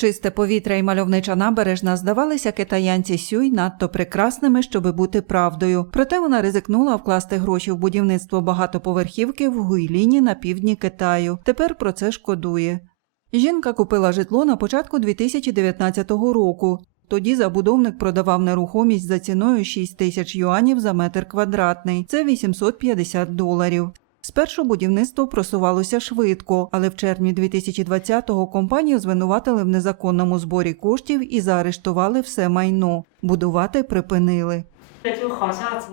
Чисте повітря і мальовнича набережна здавалися китаянці Сюй надто прекрасними, щоби бути правдою. Проте вона ризикнула вкласти гроші в будівництво багатоповерхівки в Гуйліні на півдні Китаю. Тепер про це шкодує. Жінка купила житло на початку 2019 року. Тоді забудовник продавав нерухомість за ціною 6 тисяч юанів за метр квадратний. Це 850 доларів. Спершу будівництво просувалося швидко, але в червні 2020-го компанію звинуватили в незаконному зборі коштів і заарештували все майно. Будувати припинили.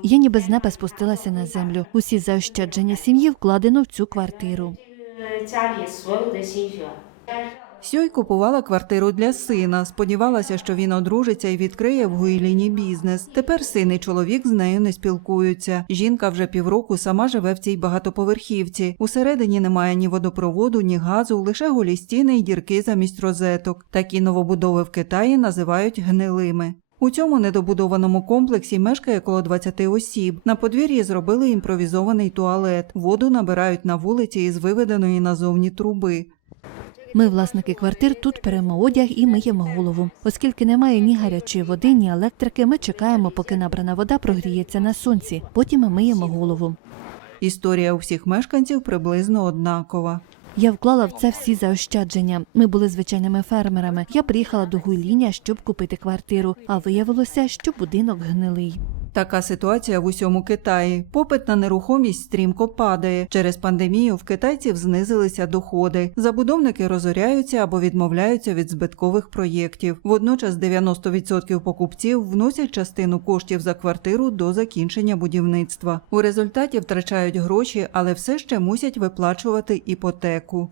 Я ніби з неба спустилася на землю. Усі заощадження сім'ї вкладено в цю квартиру. Сьой купувала квартиру для сина. Сподівалася, що він одружиться і відкриє в Гуйліні бізнес. Тепер син і чоловік з нею не спілкуються. Жінка вже півроку сама живе в цій багатоповерхівці. Усередині немає ні водопроводу, ні газу, лише голі стіни й дірки замість розеток. Такі новобудови в Китаї називають гнилими. У цьому недобудованому комплексі мешкає коло 20 осіб. На подвір'ї зробили імпровізований туалет. Воду набирають на вулиці із виведеної назовні труби. Ми, власники квартир, тут перемо одяг і миємо голову. Оскільки немає ні гарячої води, ні електрики, ми чекаємо, поки набрана вода прогріється на сонці. Потім ми миємо голову. Історія у всіх мешканців приблизно однакова. Я вклала в це всі заощадження. Ми були звичайними фермерами. Я приїхала до Гуйліня, щоб купити квартиру, а виявилося, що будинок гнилий. Така ситуація в усьому Китаї. Попит на нерухомість стрімко падає. Через пандемію в китайців знизилися доходи. Забудовники розоряються або відмовляються від збиткових проєктів. Водночас 90% покупців вносять частину коштів за квартиру до закінчення будівництва. У результаті втрачають гроші, але все ще мусять виплачувати іпотеку.